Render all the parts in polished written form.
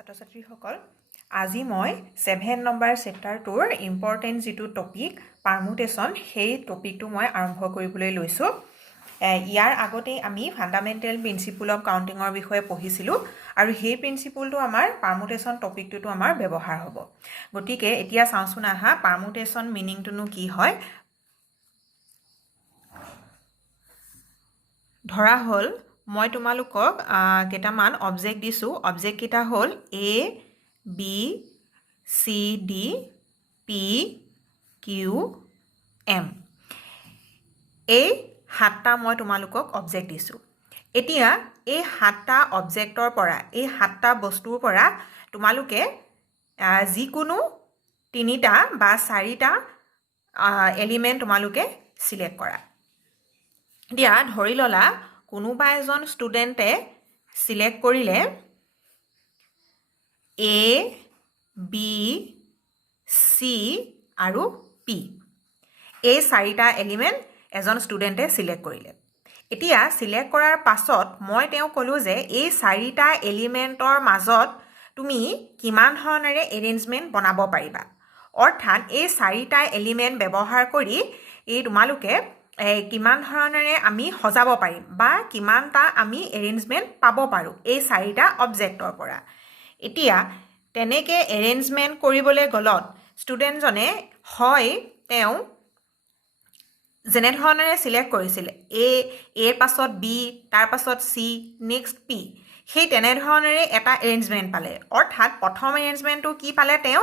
ছাত্ৰ-ছাত্ৰীসকল আজি মই 7 নম্বৰ চেপ্টাৰটোৰ ইম্পৰ্টেণ্ট যিটো টপিক পাৰমুটেশ্যন সেই টপিকটো মই আৰম্ভ কৰিবলৈ লৈছোঁ। ইয়াৰ আগতেই আমি ফাণ্ডামেণ্টেল প্ৰিন্সিপল অফ কাউণ্টিঙৰ বিষয়ে পঢ়িছিলোঁ আৰু সেই প্ৰিন্সিপলটো আমাৰ পাৰমুটেশ্যন টপিকটোতো আমাৰ ব্যৱহাৰ হ'ব। গতিকে এতিয়া চাওঁচোন আহা পাৰমুটেশ্যন মিনিংটোনো কি হয়। ধৰা হ'ল মই তোমালোকক কেইটামান অবজেক্ট দিছোঁ। অবজেক্ট কেইটা হ'ল A, B, C, D, P, Q, M। এই 7টা মই তোমালোকক অবজেক্ট দিছোঁ। এতিয়া এই 7টা অবজেক্টৰ পৰা এই 7টা বস্তুৰ পৰা তোমালোকে যিকোনো 3টা বা 4টা এলিমেণ্ট তোমালোকে সিলেক্ট কৰা। এতিয়া ধৰি ল'লা কোনোবা এজন ষ্টুডেণ্টে সিলেক্ট কৰিলে A, B, C আৰু P। এই 4টা এলিমেণ্ট এজন ষ্টুডেণ্টে সিলেক্ট কৰিলে। এতিয়া সিলেক্ট কৰাৰ পাছত মই তেওঁ ক'লোঁ যে এই 4টা এলিমেণ্টৰ মাজত তুমি কিমান ধৰণেৰে এৰেঞ্জমেণ্ট বনাব পাৰিবা। অৰ্থাৎ এই 4টা এলিমেণ্ট ব্যৱহাৰ কৰি এই তোমালোকে কিমান ধৰণেৰে আমি সজাব পাৰিম বা কিমানটা আমি এৰেঞ্জমেণ্ট পাব পাৰোঁ এই 4টা অবজেক্টৰ পৰা। এতিয়া তেনেকৈ এৰেঞ্জমেণ্ট কৰিবলৈ গ'লত ষ্টুডেণ্টজনে হয় তেওঁ যেনেধৰণেৰে সিলেক্ট কৰিছিলে এৰ পাছত B, তাৰ পাছত C, নেক্সট P, সেই তেনেধৰণেৰে এটা এৰেঞ্জমেণ্ট পালে। অৰ্থাৎ প্ৰথম এৰেঞ্জমেণ্টটো কি পালে তেওঁ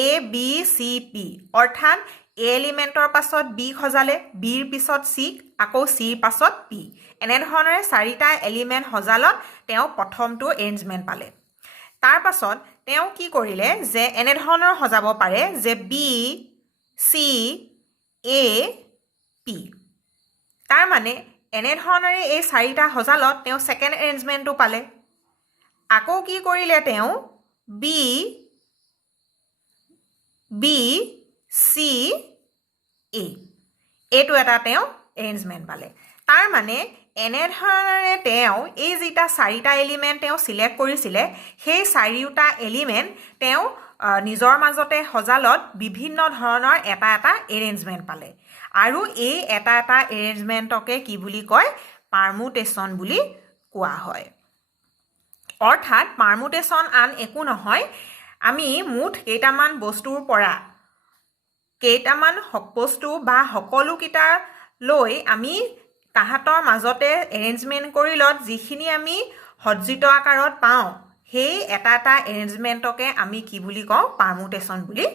A, B, C, P। অৰ্থাৎ A এলিমেণ্টৰ পাছত B সজালে, Bৰ পিছত C, আকৌ Cৰ পাছত P। এনেধৰণেৰে 4টা এলিমেণ্ট সজালত তেওঁ প্ৰথমটো এৰেঞ্জমেণ্ট পালে। তাৰ পাছত তেওঁ কি কৰিলে যে এনেধৰণৰ সজাব পাৰে যে B, C, A, P। তাৰ মানে এনেধৰণেৰে এই 4টা সজালত তেওঁ ছেকেণ্ড এৰেঞ্জমেণ্টটো পালে। আকৌ কি কৰিলে তেওঁ B, C, A, এইটো এটা তেওঁ এৰেঞ্জমেণ্ট পালে। তাৰ মানে এনেধৰণেৰে তেওঁ এই যিটা 4টা এলিমেণ্ট তেওঁ সিলেক্ট কৰিছিলে সেই 4টা এলিমেণ্ট তেওঁ নিজৰ মাজতে সজালত বিভিন্ন ধৰণৰ এটা এটা এৰেঞ্জমেণ্ট পালে। আৰু এই এটা এটা এৰেঞ্জমেণ্টকে কি বুলি কয় পাৰমুটেশ্যন বুলি কোৱা হয়। অৰ্থাৎ পাৰমুটেশ্যন আন একো নহয়, আমি মুঠ কেইটামান বস্তুৰ পৰা কেইটামান বস্তু বা সকলোকেইটা লৈ আমি তাহাঁতৰ মাজতে এৰেঞ্জমেণ্ট কৰি লত যিখিনি আমি সজ্জিত আকাৰত পাওঁ সেই এটা এটা এৰেঞ্জমেণ্টকে আমি কি বুলি কওঁ পাৰমুটেশ্যন বুলি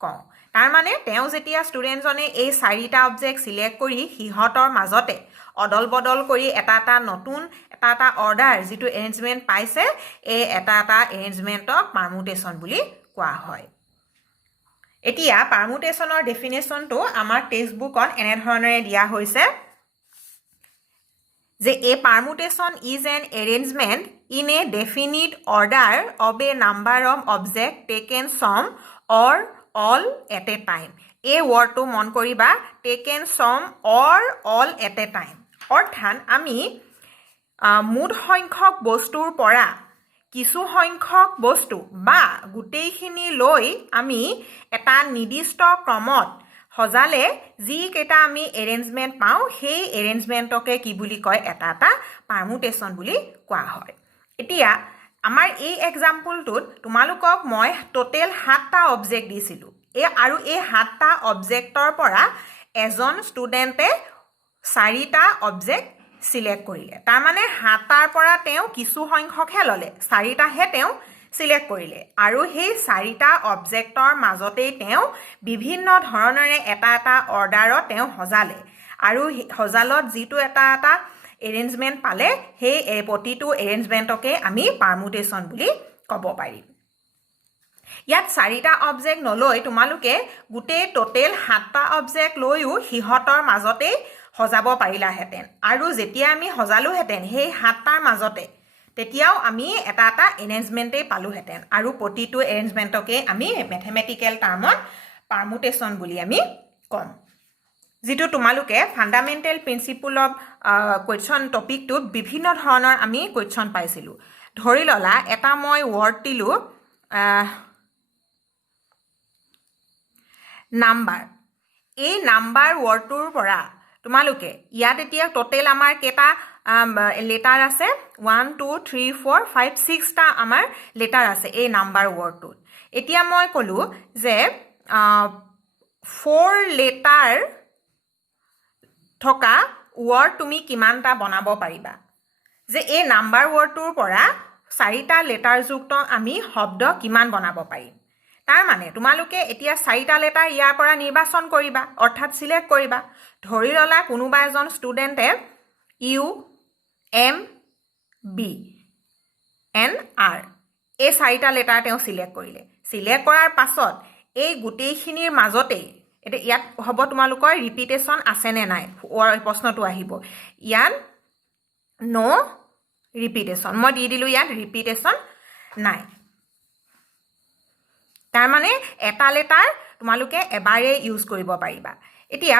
কওঁ। তাৰমানে তেওঁ যেতিয়া ষ্টুডেণ্টজনে এই 4টা অবজেক্ট সিলেক্ট কৰি সিহঁতৰ মাজতে অদল বদল কৰি এটা এটা নতুন এটা এটা অৰ্ডাৰ যিটো এৰেঞ্জমেণ্ট পাইছে এই এটা এটা এৰেঞ্জমেণ্টক পাৰমুটেশ্যন বুলি কোৱা হয়। এতিয়া পাৰমুটেশ্যনৰ ডেফিনেশ্যনটো আমাৰ টেক্সট বুকত এনেধৰণেৰে দিয়া হৈছে যে a permutation is an arrangement in a definite order of a number of objects taken some or all at a time। এই ৱৰ্ডটো মন কৰিবা, taken some or all at a time। অৰ্থাৎ আমি মুঠ সংখ্যক বস্তুৰ পৰা কিছু সংখ্যক বস্তু বা গোটেইখিনি লৈ আমি এটা নিৰ্দিষ্ট ক্ৰমত সজালে যিকেইটা আমি এৰেঞ্জমেণ্ট পাওঁ সেই এৰেঞ্জমেণ্টকে কি বুলি কয় এটা এটা পাৰমুটেশ্যন বুলি কোৱা হয়। এতিয়া আমাৰ এই এক্সাম্পলটোত তোমালোকক মই টোটেল 7টা অবজেক্ট দিছিলোঁ আৰু এই 7টা অবজেক্টৰ পৰা এজন ষ্টুডেণ্টে 4টা অবজেক্ট সিলেক্ট কৰিলে। তাৰমানে 7টাৰ পৰা তেওঁ কিছু সংখ্যকহে ল'লে, 4টাহে তেওঁ সিলেক্ট কৰিলে আৰু সেই 4টা অবজেক্টৰ মাজতেই তেওঁ বিভিন্ন ধৰণেৰে এটা এটা অৰ্ডাৰত তেওঁ সজালে আৰু সজালত যিটো এটা এটা এৰেঞ্জমেণ্ট পালে সেই প্ৰতিটো এৰেঞ্জমেণ্টকে আমি পাৰমুটেশ্যন বুলি ক'ব পাৰিম। ইয়াত 4টা অবজেক্ট নলৈ তোমালোকে গোটেই টোটেল 7টা অবজেক্ট লৈও সিহঁতৰ মাজতেই সজাব পাৰিলাহেঁতেন আৰু যেতিয়া আমি সজালোহেঁতেন সেই 7টাৰ মাজতে তেতিয়াও আমি এটা এটা এৰেঞ্জমেণ্টেই পালোহেঁতেন আৰু প্ৰতিটো এৰেঞ্জমেণ্টকে আমি মেথমেটিকেল টাৰ্মত পাৰমুটেশ্যন বুলি আমি ক'ম। যিটো তোমালোকে ফাণ্ডামেণ্টেল প্ৰিন্সিপল অফ কুৱেশ্যন টপিকটোত বিভিন্ন ধৰণৰ আমি কুৱেশ্যন পাইছিলোঁ। ধৰি ললা এটা মই ৱৰ্ড দিলোঁ নাম্বাৰ এই নাম্বাৰ ৱৰ্ডটোৰ পৰা তোমালোকে ইয়াত এতিয়া টোটেল আমাৰ কেইটা লেটাৰ আছে 1 2 3 4 5 6টা আমাৰ লেটাৰ আছে এই নাম্বাৰ ৱৰ্ডটোত এতিয়া মই ক'লোঁ যে 4 লেটাৰ থকা ৱৰ্ড তুমি কিমানটা বনাব পাৰিবা যে এই নাম্বাৰ ৱৰ্ডটোৰ পৰা 4টা লেটাৰযুক্ত আমি শব্দ কিমান বনাব পাৰিম তাৰ মানে তোমালোকে এতিয়া 4টা লেটাৰ ইয়াৰ পৰা নিৰ্বাচন কৰিবা অৰ্থাৎ সিলেক্ট কৰিবা ধৰি ললা কোনোবা এজন ষ্টুডেণ্টে U M B N R এই 4টা লেটাৰ তেওঁ সিলেক্ট কৰিলে সিলেক্ট কৰাৰ পাছত এই গোটেইখিনিৰ মাজতেই এতিয়া ইয়াত হ'ব তোমালোকৰ ৰিপিটেশ্যন আছে নে নাই প্ৰশ্নটো আহিব ইয়াত নো ৰিপিটেশ্যন মই দি দিলোঁ ইয়াত ৰিপিটেশ্যন নাই তাৰ মানে এটা লেটাৰ তোমালোকে এবাৰে ইউজ কৰিব পাৰিবা এতিয়া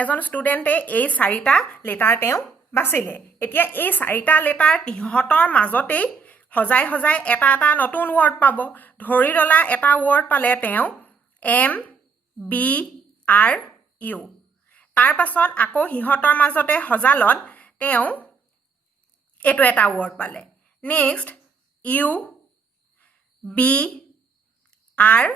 এজন ষ্টুডেণ্টে এই 4টা লেটাৰ তেওঁ বাছিলে এতিয়া এই 4টা লেটাৰ তিহঁতৰ মাজতেই সজাই সজাই এটা এটা নতুন ৱৰ্ড পাব ধৰি ললা এটা ৱৰ্ড পালে তেওঁ এম বি আৰ ইউ তাৰ পাছত আকৌ সিহঁতৰ মাজতে সজালত তেওঁ এইটো এটা ৱৰ্ড পালে next U B R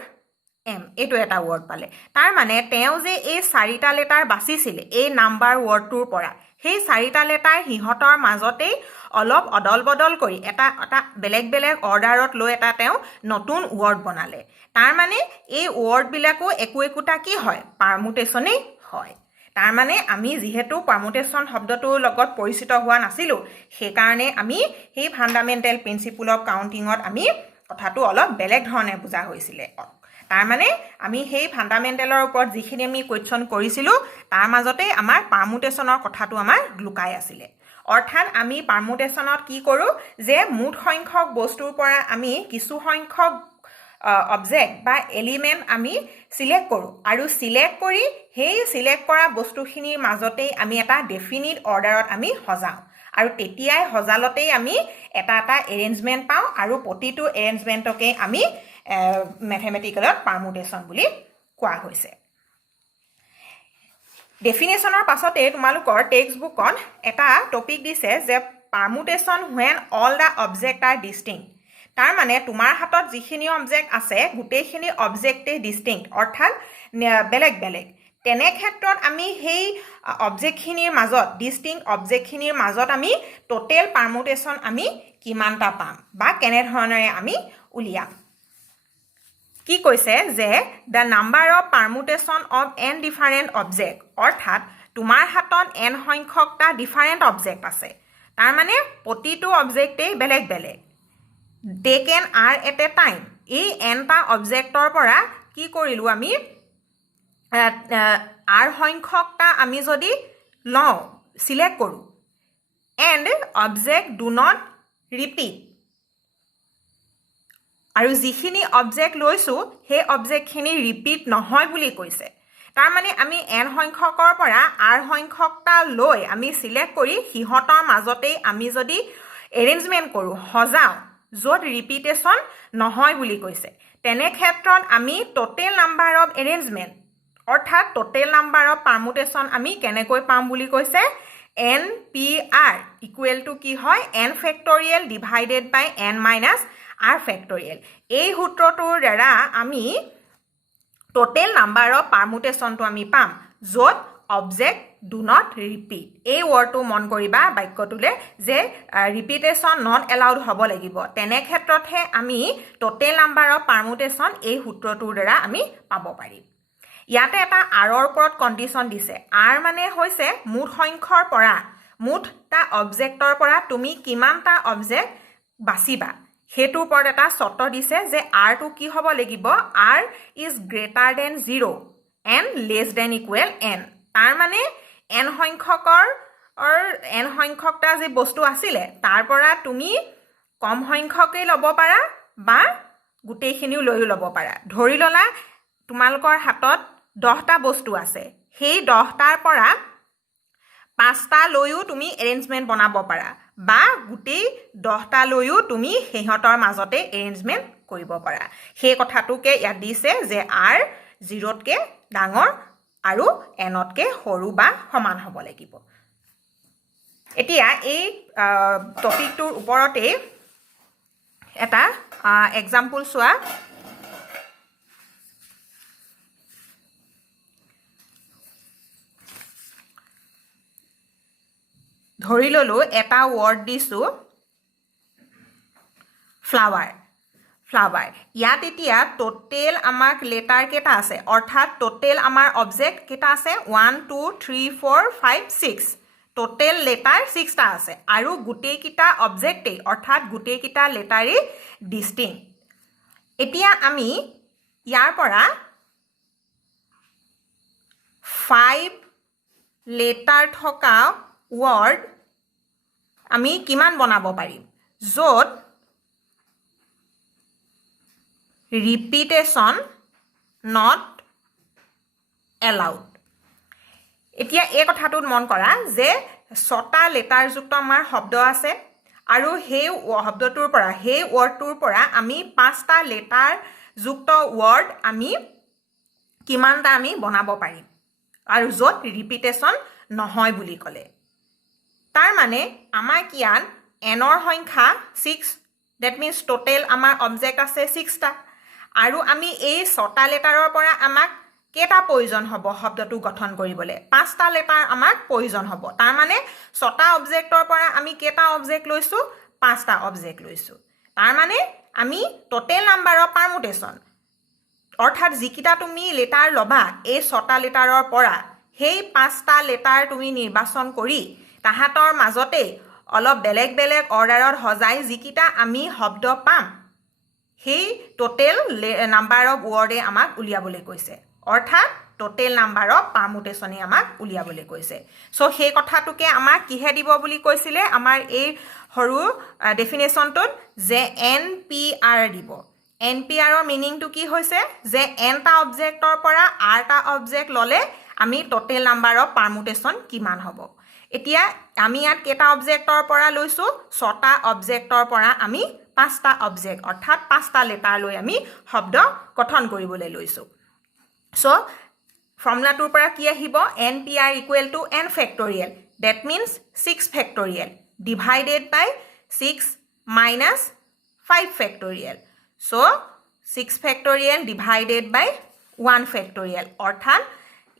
M এইটো এটা ৱৰ্ড পালে তাৰ মানে তেওঁ যে এই 4টা লেটাৰ বাছিছিলে এই নাম্বাৰ ৱৰ্ডটোৰ পৰা সেই 4টা লেটাৰ সিহঁতৰ মাজতেই অলপ অদল বদল কৰি এটা বেলেগ বেলেগ অৰ্ডাৰত লৈ এটা তেওঁ নতুন ৱৰ্ড বনালে তাৰ মানে এই ৱৰ্ডবিলাকো একোটা কি হয় পাৰমুটেশ্যনেই হয় তাৰ মানে আমি যিহেতু পাৰমুটেশ্যন শব্দটোৰ লগত পৰিচিত হোৱা নাছিলোঁ সেইকাৰণে আমি সেই ফাণ্ডামেণ্টেল প্ৰিন্সিপল অফ কাউণ্টিঙত আমি কথাটো অলপ বেলেগ ধৰণে বুজা হৈছিলে তাৰ মানে আমি সেই ফাণ্ডামেণ্টেলৰ ওপৰত যিখিনি আমি কুৱেশ্যন কৰিছিলোঁ তাৰ মাজতে আমাৰ পাৰমুটেশ্যনৰ কথাটো আমাৰ লুকাই আছিলে অৰ্থাৎ আমি পাৰমুটেশ্যনত কি কৰোঁ যে মুঠ সংখ্যক বস্তুৰ পৰা আমি কিছু সংখ্যক অবজেক্ট বা এলিমেণ্ট আমি সিলেক্ট কৰোঁ আৰু সিলেক্ট কৰি সেই সিলেক্ট কৰা বস্তুখিনিৰ মাজতেই আমি এটা ডেফিনিট অৰ্ডাৰত আমি সজাওঁ আৰু তেতিয়াই সজালতেই আমি এটা এটা এৰেঞ্জমেণ্ট পাওঁ আৰু প্ৰতিটো এৰেঞ্জমেণ্টকে আমি মেথমেটিকেলত পাৰমুটেশ্যন বুলি কোৱা হৈছে ডেফিনেশ্যনৰ পাছতে তোমালোকৰ টেক্সট বুকত এটা টপিক দিছে যে permutation when all the object are distinct তাৰ মানে তোমাৰ হাতত যিখিনি অবজেক্ট আছে গোটেইখিনি অবজেক্টেই ডিষ্টিংক্ট অৰ্থাৎ বেলেগ বেলেগ তেনে ক্ষেত্ৰত আমি সেই অবজেক্টখিনিৰ মাজত ডিষ্টিংক্ট অবজেক্টখিনিৰ মাজত আমি টোটেল পাৰমুটেশ্যন আমি কিমানটা পাম বা কেনেধৰণেৰে আমি উলিয়াম কি কৈছে যে the number of permutation of n different object অৰ্থাৎ তোমাৰ হাতত এন সংখ্যকটা ডিফাৰেণ্ট অবজেক্ট আছে তাৰ মানে প্ৰতিটো অবজেক্টেই বেলেগ বেলেগ দে কেন আৰ এট এ টাইম এই এনটা অবজেক্টৰ পৰা কি কৰিলোঁ আমি আৰ সংখ্যকটা আমি যদি লওঁ সিলেক্ট কৰোঁ and object do not repeat আৰু যিখিনি অবজেক্ট লৈছোঁ সেই অবজেক্টখিনি ৰিপিট নহয় বুলি কৈছে তাৰ মানে আমি এন সংখ্যকৰ পৰা আৰ সংখ্যকটা লৈ আমি সিলেক্ট কৰি সিহঁতৰ মাজতেই আমি যদি এৰেঞ্জমেণ্ট কৰোঁ সজাওঁ য'ত ৰিপিটেশ্যন নহয় বুলি কৈছে তেনে ক্ষেত্ৰত আমি টোটেল নাম্বাৰ অফ এৰেঞ্জমেণ্ট অৰ্থাৎ টোটেল নাম্বাৰ অফ পাৰমুটেশ্যন আমি কেনেকৈ পাম বুলি কৈছে N P R equal to কি হয় এন ফেক্টৰিয়েল ডিভাইডেড বাই এন মাইনাছ আৰ ফেক্টৰিয়েল এই সূত্ৰটোৰ দ্বাৰা আমি টোটেল নাম্বাৰ অফ পাৰমুটেশ্যনটো আমি পাম য'ত অবজেক্ট ডু নট ৰিপিট এই ৱৰ্ডটো মন কৰিবা বাক্যটোলৈ যে ৰিপিটেশ্যন নট এলাউড হ'ব লাগিব তেনে ক্ষেত্ৰতহে আমি টোটেল নাম্বাৰ অফ পাৰমুটেশ্যন এই সূত্ৰটোৰ দ্বাৰা আমি পাব পাৰিম ইয়াতে এটা আৰৰ ওপৰত কণ্ডিশ্যন দিছে আৰ মানে হৈছে মুঠ সংখ্যৰ পৰা মুঠটা অবজেক্টৰ পৰা তুমি কিমানটা অবজেক্ট বাছিবা সেইটোৰ ওপৰত এটা চৰ্ত দিছে যে আৰটো কি হ'ব লাগিব r is greater than 0 and less than equal n তাৰ মানে এন সংখ্যকটা যি বস্তু আছিলে তাৰ পৰা তুমি কম সংখ্যকেই ল'ব পাৰা বা গোটেইখিনিও লৈও ল'ব পাৰা ধৰি ল'লা তোমালোকৰ হাতত 10টা বস্তু আছে সেই 10টাৰ পৰা 5টা লৈও তুমি এৰেঞ্জমেণ্ট বনাব পাৰা বা গোটেই 10টা লৈও তুমি সিহঁতৰ মাজতে এৰেঞ্জমেণ্ট কৰিব পাৰা সেই কথাটোকে ইয়াত দিছে যে r 0তকৈ ডাঙৰ আৰু nতকৈ সৰু বা সমান হ'ব লাগিব এতিয়া এই টপিকটোৰ ওপৰতে এটা এক্সাম্পল চোৱা ধৰি ললো এটা ৱৰ্ড দিছো ফ্লাৱাৰ ইয়াত এতিয়া টোটেল আমাক লেটাৰ কেইটা আছে অৰ্থাৎ টোটেল আমাৰ অবজেক্ট কেইটা আছে 1 2 3 4 5 6 টোটেল লেটাৰ 6টা আছে আৰু গোটেইকেইটা অবজেক্টেই অৰ্থাৎ গোটেইকেইটা লেটাৰেই ডিষ্টিংক্ট এতিয়া আমি ইয়াৰ পৰা 5 লেটাৰ থকা ৱৰ্ড আমি কিমান বনাব পাৰিম য'ত ৰিপিটেশ্যন নট এলাউড এতিয়া এই কথাটোত মন কৰা যে 6টা লেটাৰযুক্ত আমাৰ শব্দ আছে আৰু সেই শব্দটোৰ পৰা সেই ৱৰ্ডটোৰ পৰা আমি 5টা লেটাৰযুক্ত ৱৰ্ড আমি কিমানটা আমি বনাব পাৰিম আৰু য'ত ৰিপিটেশ্যন নহয় বুলি ক'লে তাৰ মানে আমাৰ কিয়ান এনৰ সংখ্যা 6 দ্যাট মিন্স টোটেল আমাৰ অবজেক্ট আছে 6টা আৰু আমি এই 6টা লেটাৰৰ পৰা আমাক কেটা প্ৰয়োজন হ'ব শব্দটো গঠন কৰিবলৈ 5টা লেটাৰ আমাক প্ৰয়োজন হ'ব তাৰ মানে 6টা অবজেক্টৰ পৰা আমি কেটা অবজেক্ট লৈছো 5টা অবজেক্ট লৈছো তাৰ মানে আমি টোটেল নাম্বাৰৰ পাৰমুটেশন অৰ্থাৎ যিকিটা তুমি লেটাৰ লবা এই 6টা লেটাৰৰ পৰা সেই 5টা লেটাৰ তুমি নিৰ্বাচন কৰি তাহাতৰ মাজতে অলপ বেলেগ বেলেগ অৰ্ডাৰত হজাই যিকিটা আমি শব্দ পাম সেই টোটেল নাম্বাৰ অফ ৱৰ্ডে আমাক উলিয়াবলৈ কৈছে অৰ্থাৎ টোটেল নাম্বাৰ অফ পাৰমুটেশনে আমাক উলিয়াবলৈ কৈছে সো সেই কথাটোকে আমাক কিহে দিব বুলি কৈছিলে আমাৰ এই হৰু ডেফিনেশনটোত যে NPR দিব NPR ৰ মিনিংটো কি হৈছে যে nটা অবজেক্টৰ পৰা rটা অবজেক্ট ললে আমি টোটেল নাম্বাৰ অফ পাৰমুটেশন কিমান হ'ব এতিয়া আমি ইয়াত কেটা অবজেক্টৰ পৰা লৈছো 6টা অবজেক্টৰ পৰা আমি 5টা অবজেক্ট অৰ্থাৎ 5টা লেটাৰ লৈ আমি শব্দ গঠন কৰিবলৈ লৈছো সো ফৰ্মুলাটোৰ পৰা কি আহিব NPR equal to n factorial that means 6 factorial divided by 6 minus 5 factorial so 6 factorial divided by 1 factorial অৰ্থাৎ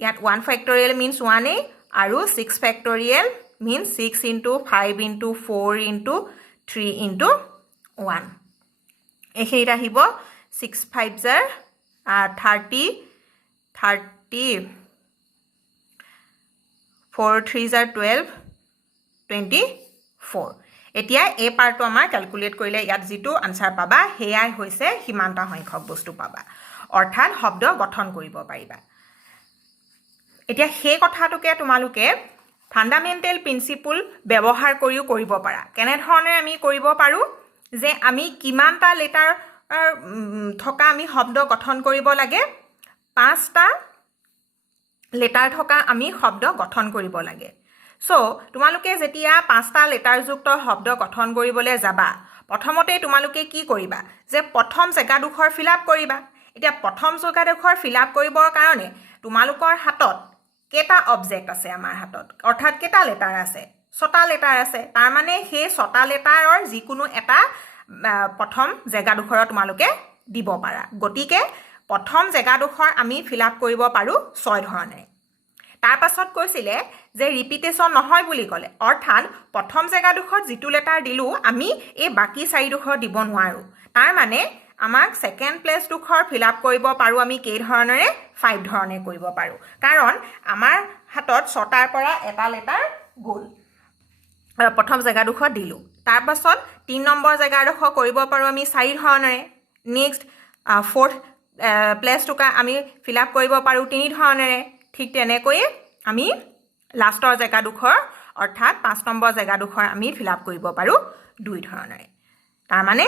ইয়াত 1 factorial means 1a আৰু 6 factorial means 6 into 5 into 4 into 3 into 1 এইখিনিত আহিব 6 5 জাৰ 30 30 4 3 জাৰ 12 24 এতিয়া এই পাৰ্টটো আমাৰ ক্যালকুলেট কৰিলে ইয়াত যেটো আনসাৰ পাবা হেয়াই হৈছে হিমানটা সংখ্যক বস্তু পাবা অৰ্থাৎ শব্দ গঠন কৰিব পাৰিবা এতিয়া সেই কথাটোকে তোমালোকে ফান্ডামেন্টাল প্ৰিন্সিপল ব্যৱহাৰ কৰিও কৰিব পাৰা কেনে ধৰণে আমি কৰিব পাৰো যে আমি কিমানটা লেটাৰ থকা আমি শব্দ গঠন কৰিব লাগে 5টা লেটাৰ থকা আমি শব্দ গঠন কৰিব লাগে সো তোমালোকে যেতিয়া 5টা লেটাৰ যুক্ত শব্দ গঠন কৰিবলৈ যাবা প্ৰথমতে তোমালোকে কি কৰিবা যে প্ৰথম জাগাডোখৰ ফিল আপ কৰিবা এতিয়া প্ৰথম জাগাডোখৰ ফিল আপ কৰিবৰ কাৰণে তোমালোকৰ হাতত কেটা অবজেক্ট আছে আমাৰ হাতত অৰ্থাৎ কেটা লেটাৰ আছে 6টা লেটাৰ আছে তাৰ মানে সেই 6টা লেটাৰৰ যিকোনো এটা প্ৰথম জাগাডোখৰ তোমালোকে দিব পাৰা গতিকে প্ৰথম জাগাডোখৰ আমি ফিল আপ কৰিব পাৰো 6 ধৰণে তাৰ পাছত কৈছিলে যে ৰিপিটেশন নহয় বুলি ক'লে অৰ্থাৎ প্ৰথম জাগাডোখৰ যিটো লেটাৰ দিলু আমি এই বাকি 4 ডোখৰ দিব নোৱাৰো তাৰ মানে আমাক সেকেন্ড প্লেস ডোখৰ ফিল আপ কৰিব পাৰো আমি কেই ধৰণৰে 5 ধৰণে কৰিব পাৰো কাৰণ আমাৰ হাতত 6টাৰ পৰা এটা লেটাৰ গ'ল প্ৰথম জাগাডোখৰ দিলু তাৰ পাছত 3 নম্বৰ জাগাডোখৰ কৰিব পাৰো আমি 4 ধৰণৰে নেক্সট ফোৰ্থ প্লেস টুকা আমি ফিল আপ কৰিব পাৰো 3 ধৰণৰে ঠিক তেনেকৈ আমি লাষ্টৰ জাগাডোখৰ অৰ্থাৎ 5 নম্বৰ জাগাডোখৰ আমি ফিল আপ কৰিব পাৰো 2 ধৰণৰে তাৰ মানে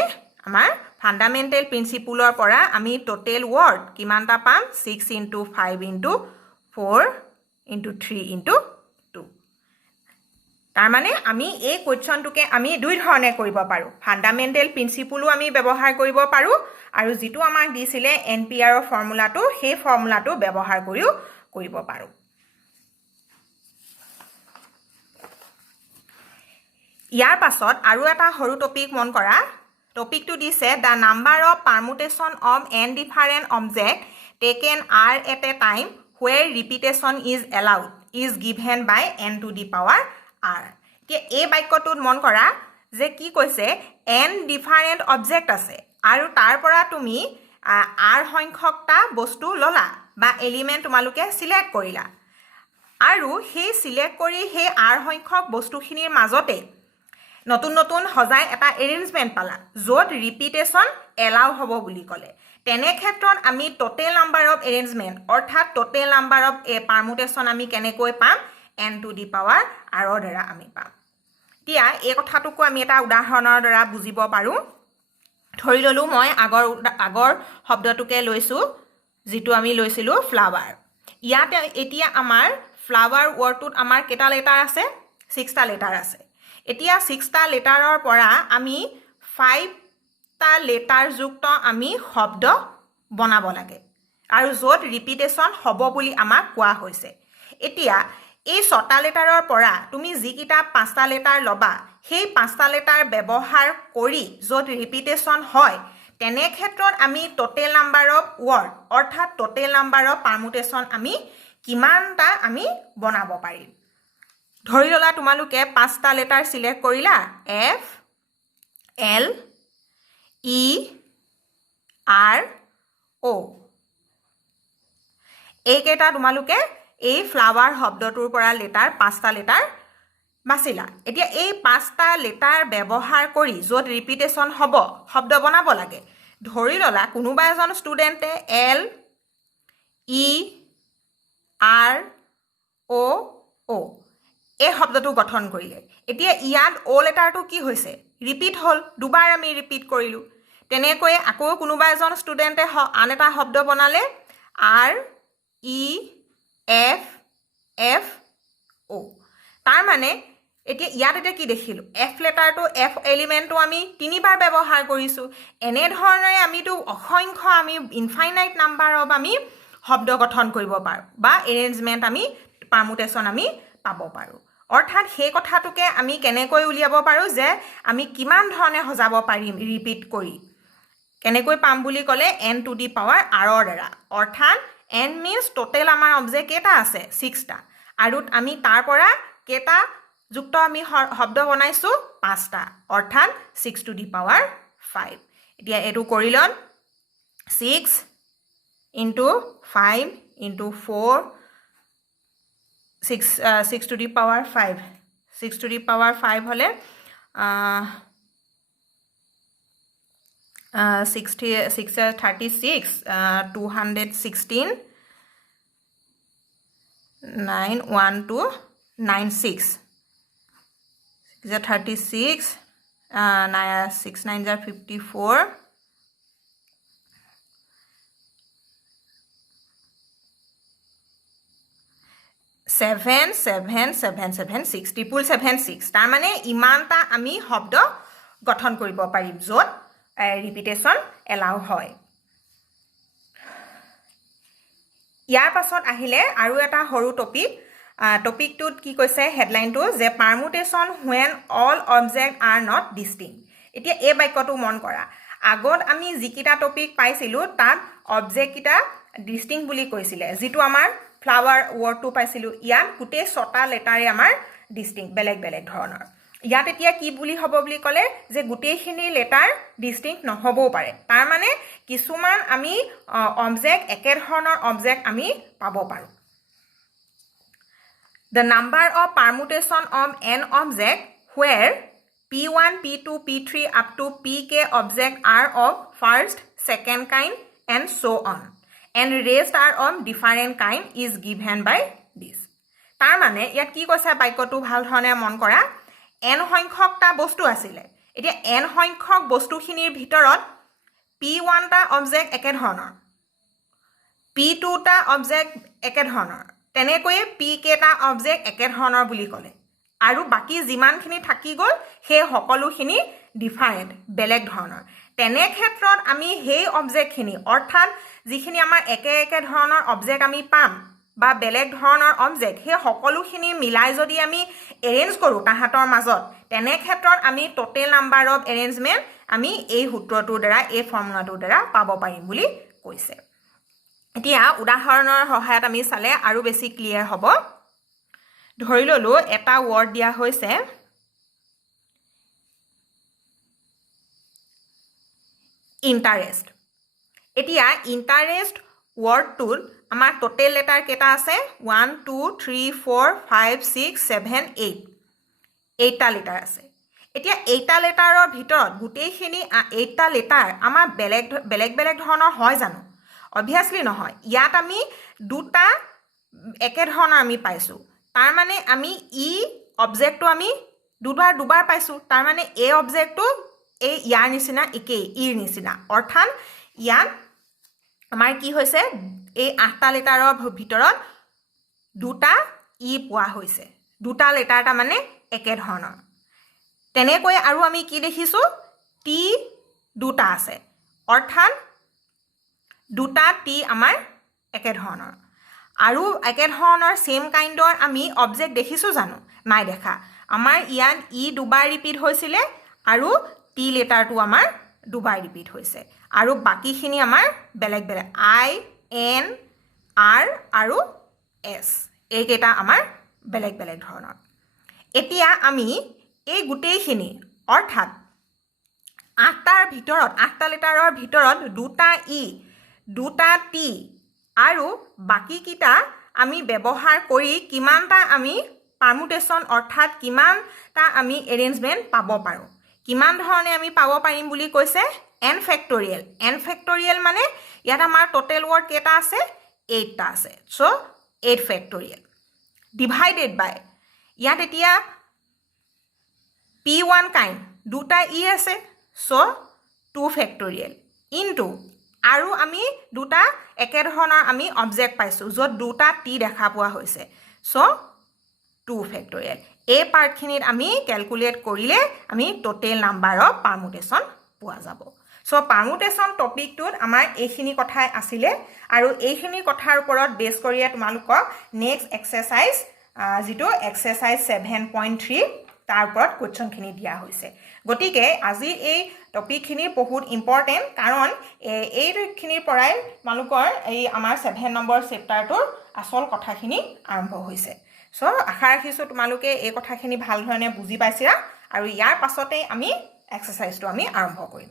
আমাৰ ফান্ডামেন্টাল প্ৰিন্সিপলৰ পৰা আমি টোটেল ৱৰ্ড কিমানটা পাম 6 into 5 into 4 into 3 into 2 তাৰ মানে আমি এই কোৱেশ্চনটোকে আমি দুই ধৰণে কৰিব পাৰোঁ ফাণ্ডামেণ্টেল প্ৰিন্সিপলো আমি ব্যৱহাৰ কৰিব পাৰোঁ আৰু যিটো আমাক দিছিলে NPRৰ ফৰ্মুলাটো সেই ফৰ্মুলাটো ব্যৱহাৰ কৰিও কৰিব পাৰোঁ ইয়াৰ পাছত আৰু এটা সৰু টপিক মন কৰা টপিকটো দিছে the number of permutation of n different object taken r at a time where repetition is allowed is given by n to the power r এতিয়া এই বাক্যটোত মন কৰা যে কি কৈছে n ডিফাৰেণ্ট অবজেক্ট আছে আৰু তাৰ পৰা তুমি r সংখ্যকটা বস্তু ললা বা এলিমেণ্ট তোমালোকে সিলেক্ট কৰিলা আৰু সেই সিলেক্ট কৰি সেই r সংখ্যক বস্তুখিনিৰ মাজতে নতুন নতুন সজাই এটা এৰেঞ্জমেণ্ট পালা য'ত ৰিপিটেশ্যন এলাউ হ'ব বুলি ক'লে তেনে ক্ষেত্ৰত আমি টোটেল নাম্বাৰ অফ এৰেঞ্জমেণ্ট অৰ্থাৎ টোটেল নাম্বাৰ অফ পাৰমুটেশ্যন আমি কেনেকৈ পাম n to the power r ৰ দ্বাৰা আমি পাম এতিয়া এই কথাটোকো আমি এটা উদাহৰণৰ দ্বাৰা বুজিব পাৰোঁ ধৰি ল'লোঁ মই আগৰ শব্দটোকে লৈছোঁ যিটো আমি লৈছিলোঁ ফ্লাৱাৰ ইয়াতে এতিয়া আমাৰ ফ্লাৱাৰ ৱৰ্ডটোত আমাৰ কেইটা লেটাৰ আছে 6টা লেটাৰ আছে এতিয়া 6টা লেটাৰৰ পৰা আমি 5টা লেটাৰ যুক্ত আমি শব্দ বনাব লাগে আৰু য'ত ৰিপিটেশ্যন হ'ব বুলি আমাক কোৱা হৈছে এতিয়া এই 6টা লেটাৰৰ পৰা তুমি যিকিটা 5টা লেটাৰ ল'বা সেই 5টা লেটাৰ ব্যৱহাৰ কৰি য'ত ৰিপিটেশ্যন হয় তেনে ক্ষেত্ৰত আমি টোটেল নাম্বাৰ অফ ৱৰ্ড অৰ্থাৎ টোটেল নাম্বাৰ অফ পাৰমুটেশ্যন আমি কিমানটা আমি বনাব পাৰিম ধৰি ল'লা তোমালোকে 5টা লেটাৰ সিলেক্ট কৰিলা F L E R O এইকেইটা তোমালোকে এই ফ্লাৱাৰ শব্দটোৰ পৰা লেটাৰ 5টা লেটাৰ বাছিলা এতিয়া এই 5টা লেটাৰ ব্যৱহাৰ কৰি য'ত ৰিপিটেশ্যন হ'ব শব্দ বনাব লাগে ধৰি ল'লা কোনোবা এজন ষ্টুডেণ্টে L E R O O এই শব্দটো গঠন কৰিলে এতিয়া ইয়াত ও লেটাৰটো কি হৈছে ৰিপিট হ'ল দুবাৰ আমি ৰিপিট কৰিলোঁ তেনেকৈ আকৌ কোনোবা এজন ষ্টুডেণ্টে আন এটা শব্দ বনালে R E F F O তাৰ মানে এতিয়া ইয়াত এতিয়া কি দেখিলোঁ F লেটাৰটো F এলিমেণ্টটো আমি তিনিবাৰ ব্যৱহাৰ কৰিছোঁ এনেধৰণে আমিতো অসংখ্য আমি ইনফাইনাইট নাম্বাৰ অফ আমি শব্দ গঠন কৰিব পাৰোঁ বা এৰেঞ্জমেণ্ট আমি পাৰমুটেশ্যন আমি পাব পাৰোঁ অৰ্থাৎ সেই কথাটোকে আমি কেনেকৈ উলিয়াব পাৰোঁ যে আমি কিমান ধৰণে সজাব পাৰিম ৰিপিট কৰি কেনেকৈ পাম বুলি ক'লে n to the power r ৰ দ্বাৰা অৰ্থাৎ n মিন্স টোটেল আমাৰ অবজেক্ট কেইটা আছে 6টা আৰু আমি তাৰ পৰা কেইটা যুক্ত আমি শব্দ বনাইছোঁ 5টা অৰ্থাৎ 6 টু দি পাৱাৰ 5 এতিয়া এইটো কৰি lawn 6 into 5 into 4 6 to the power 5 6 to the power 5 হলে 36 216 91296 36 6 9 54 7 7 7 7 6 ট্ৰিপল 76 তাৰ মানে ইমানটা আমি শব্দ গঠন কৰিব পাৰিম য'ত ৰিপিটেশ্যন এলাউ হয় ইয়াৰ পাছত আহিলে আৰু এটা সৰু টপিকটোত কি কৈছে হেডলাইনটো যে পাৰমুটেশ্যন when all objects are not distinct এতিয়া এই বাক্যটো মন কৰা আগত আমি যিকিটা টপিক পাইছিলোঁ তাত অবজেক্ট কিটা ডিস্টিংক্ট বুলি কৈছিলে যিটো আমাৰ ফ্লাৱাৰ ৱৰ্ডটো পাইছিলোঁ ইয়াত গোটেই 6টা লেটাৰে আমাৰ ডিস্টিংক্ট বেলেগ বেলেগ ধৰণৰ ইয়াত এতিয়া কি বুলি হ'ব বুলি ক'লে যে গোটেইখিনি লেটাৰ ডিস্টিংক্ট নহ'বও পাৰে তাৰ মানে কিছুমান আমি অবজেক্ট একে ধৰণৰ অবজেক্ট আমি পাব পাৰোঁ The number of permutation of n object where P1, P2, P3 up to Pk object are of first, second kind and so on. And rest are of different kind is given by this. তাৰ মানে ইয়াত কি কৈছে বাক্যটো ভাল ধৰণে মন কৰা n সংখ্যকটা বস্তু আছিলে এতিয়া n সংখ্যক বস্তুখিনিৰ ভিতৰত P1 টা অবজেক্ট একে ধৰণৰ P2 টা অবজেক্ট একে ধৰণৰ তেনেকৈ P কেটা অবজেক্ট একে ধৰণৰ বুলি ক'লে আৰু বাকি যিমানখিনি থাকি গ'ল সেই সকলোখিনি ডিফাৰেণ্ট বেলেগ ধৰণৰ তেনে ক্ষেত্ৰত আমি সেই অবজেক্টখিনি অৰ্থাৎ যিখিনি আমাৰ একে একে ধৰণৰ অবজেক্ট আমি পাম বা বেলেগ ধৰণৰ অবজেক্ট সেই সকলোখিনি মিলাই যদি আমি এৰেঞ্জ কৰোঁ তাহাঁতৰ মাজত তেনে ক্ষেত্ৰত আমি টোটেল নাম্বাৰ অফ এৰেঞ্জমেণ্ট আমি এই সূত্ৰটোৰ দ্বাৰা এই ফৰ্মুলাটোৰ দ্বাৰা পাব পাৰিম বুলি কৈছে এতিয়া উদাহৰণৰ সহায়ত আমি চালে আৰু বেছি ক্লিয়াৰ হ'ব ধৰি ললো এটা ৱৰ্ড দিয়া হৈছে ইন্টাৰেষ্ট এতিয়া ইন্টাৰেষ্ট ৱৰ্ডটোত আমাৰ টোটেল লেটাৰ কেইটা আছে 1 2 3 4 5 6 7 8 8টা লেটাৰ আছে এতিয়া 8টা লেটাৰৰ ভিতৰত গোটেইখিনি 8টা লেটাৰ আমাৰ বেলেগ বেলেগ ধৰণৰ হয় জানো অবভিয়াছলি নহয় ইয়াত আমি দুটা একে ধৰণৰ আমি পাইছো তাৰ মানে আমি ই অবজেক্টটো আমি দুবাৰ পাইছো তাৰ মানে এই অবজেক্টটো এই ইয়াৰ নিচিনা একেই ইৰ নিচিনা অৰ্থাৎ ইয়াত আমাৰ কি হৈছে এই 8টা লেটাৰৰ ভিতৰত দুটা ই পোৱা হৈছে দুটা লেটাৰটা মানে একে ধৰণৰ তেনেকৈ আৰু আমি কি দেখিছো টি দুটা আছে অৰ্থাৎ দুটা টি আমাৰ একে ধৰণৰ আৰু একে ধৰণৰ সেম কাইণ্ডৰ আমি অবজেক্ট দেখিছো জানো নাই দেখা আমাৰ ইয়াত ই দুবাৰ ৰিপিট হৈছিলে আৰু টি লেটাৰটো আমাৰ দুবাৰ ৰিপিট হৈছে আৰু বাকিখিনি আমাৰ বেলেগ আই এন আৰ আৰু এছ এইকেইটা আমাৰ বেলেগ ধৰণৰ এতিয়া আমি এই গোটেইখিনি অৰ্থাৎ 8টা লেটাৰৰ ভিতৰত দুটা ই দুটা টি আৰু বাকিকিটা আমি ব্যৱহাৰ কৰি কিমানটা আমি পাৰমুটেশ্যন অৰ্থাৎ কিমানটা আমি এৰেঞ্জমেণ্ট পাব পাৰোঁ কিমান ধৰণে আমি পাব পাৰিম বুলি কৈছে n ফেক্টৰিয়েল মানে ইয়াত আমাৰ টোটেল ৱৰ্ড কেইটা আছে 8টা আছে সো 8 ফেক্টৰিয়েল ডিভাইডেড বাই ইয়াত এতিয়া p1 কাইণ্ড দুটা ই আছে সো 2 ফেক্টৰিয়েল ইনটু আৰু আমি দুটা একে ধৰণৰ আমি অবজেক্ট পাইছো য'ত দুটা টি দেখা পোৱা হৈছে সো 2 ফেক্টৰিয়েল এই পাৰ্টখিনিত আমি ক্যালকুলেট কৰিলে আমি টোটেল নাম্বাৰ অফ পাৰমুটেশ্যন পোৱা যাব সো পাৰমুটেশ্যন টপিকটোত আমাৰ এইখিনি কথাই আছিলে আৰু এইখিনি কথাৰ ওপৰত বেছ কৰি তোমালোকক নেক্সট এক্সাৰসাইজ যেটো এক্সাৰসাইজ 7.3 তাৰ ওপৰত কোৱেশ্চনখিনি দিয়া হৈছে গতিকে আজি এই টপিকখিনি বহুত ইম্পৰ্টেন্ট কাৰণ এইখিনিৰ পৰাই তোমালোকৰ এই আমাৰ 7 নম্বৰ চেপ্টাৰটোৰ আসল কথাখিনি আৰম্ভ হৈছে সো আশা ৰাখিছো তোমালোকে এই কথাখিনি ভাল ধৰণে বুজি পাইছিলা আৰু ইয়াৰ পাছতে আমি এক্সাৰসাইজটো আমি আৰম্ভ কৰিম